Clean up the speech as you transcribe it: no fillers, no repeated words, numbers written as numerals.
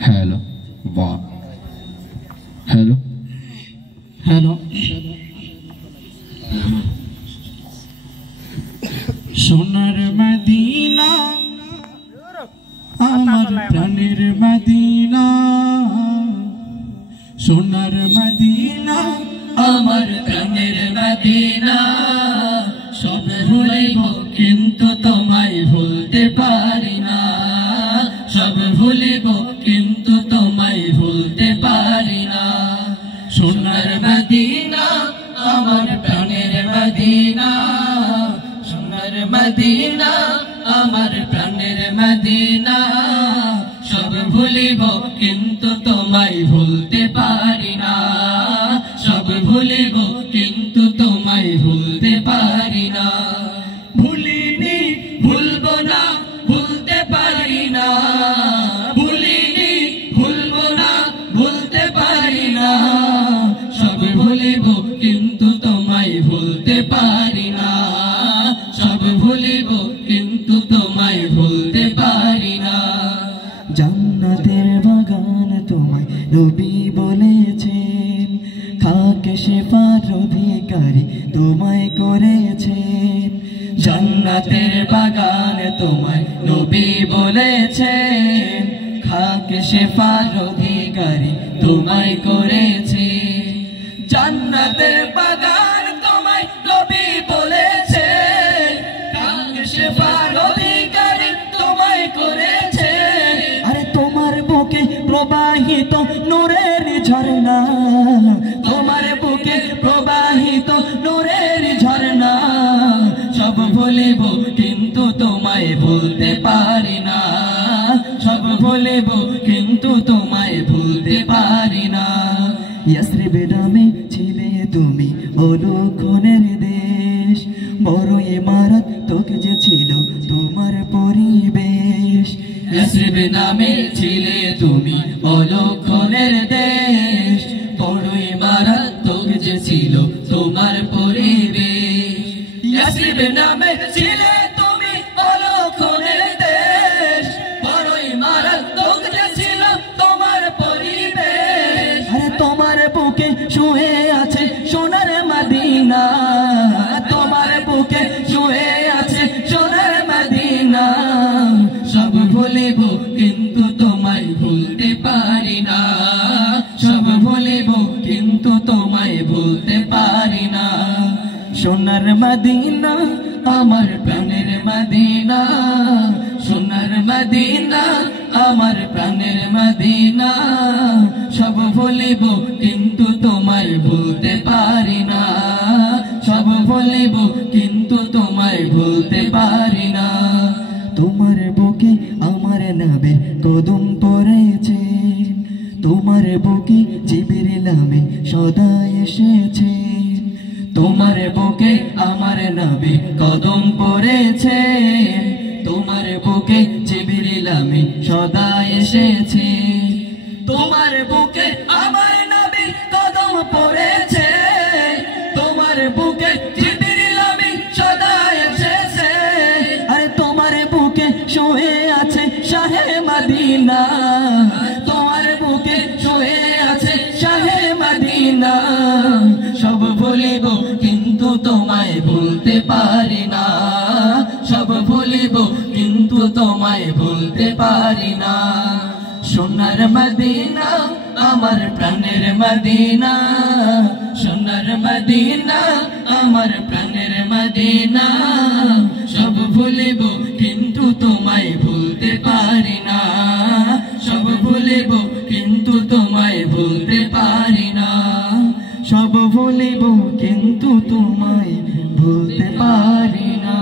Hello वाह hello hello সোনার Medina আমার প্রাণের মদিনা সোনার মদিনা আমার প্রাণের মদিনা সব ভুলিব কিন্তু তোমায় ভুলতে পারি না সব ভুলিব কিন্তু তোমায় ভুলতে পারি না সোনার মদিনা আমার প্রাণের মদিনা সোনার মদিনা আমার প্রাণের মদিনা সব ভুলিব কিন্তু তোমায় ভুলতে পারি না সব ভুলিব কিন্তু তোমায় ভুলতে পারি না ভুলিনি ভুলবো না ভুলতে পারি না ভুলিনি ভুলবো না ভুলতে পারি না সব ভুলিব কিন্তু তোমায় ভুলতে পারি না সব ভুলিব কিন্তু তোমায় ভুলতে পারি না জান্নাতের বাগান তোমায় নবী বলেছেন খাকে শেফার অধিকারী তোমায় করেছেন জান্নাতের বাগান তোমায় নবী বলেছেন খাকে শেফার অধিকারী তোমায় করেছে জান্নাতের বাগান তোমায় নবী বলেছেন খাকে শেফার অধিকারী তোমায় করেছে আরে তোমার বুকে প্রবাহিত নূরের ঝর্ণা তোমার বুকে প্রবাহিত নূরের ঝর্ণা সব ভুলিব কিন্তু তোমায় ভুলতে পারি না সব ভুলিব কিন্তু তোমায় ভুলতে পারি না ইয়াসরিব নামে ছিলে তুমি অলক্ষণের দেশ বড় ইমারত তোকে যে ছিল তোমার পরিবেশ ইয়াসরিব নামে ছিলে তুমি অলক্ষণের দেশ বড় ইমারত তোকে যে ছিল তোমার পরিবেশ ইয়াসরিব নামে ছিলে তুমি অলক্ষণের দেশ বড় ইমারত তোকে যে ছিল তোমার পরিবেশ আরে তোমার বুকে শুয়ে আছে সোনার মদিনা তোমার বুকে শুয়ে আছে সোনার মদিনা সব ভুলিব কিন্তু তোমায় ভুলতে পারি না সব ভুলিব কিন্তু তোমায় ভুলতে পারি না সোনার মদিনা আমার প্রাণের মদিনা সোনার মদিনা আমার প্রাণের মদিনা সব ভুলিব কিন্তু তোমায় ভুলতে পারি না সব ভুলিব কিন্তু তোমায় ভুলতে পারি না তোমার বুকে আমার নবীর কদম পড়েছে তোমার বুকে জিবরিল আমিন সদা এসেছে তোমার বুকে আমার নবী কদম পড়েছে তোমার বুকে জিবরিল আমিন সদা এসেছে তোমার বুকে আমার নবী কদম পড়েছে তোমার বুকে জিবরিল আমিন সদা এসেছে আরে তোমার বুকে শুয়ে আছে শাহে মদিনা তোমার বুকে শুয়ে আছে শাহে মদিনা সব ভুলিব কিন্তু তোমায় ভুলতে পারি না সব ভুলিব কিন্তু তোমায় ভুলতে পারি না সোনার মদিনা আমার প্রাণের মদিনা সোনার মদিনা আমার প্রাণের মদিনা সব ভুলিব কিন্তু তোমায় ভুলতে পারি না সব ভুলিব কিন্তু তোমায় ভুলতে পারি না সব ভুলিব কিন্তু তোমায় ভুলতে পারি না।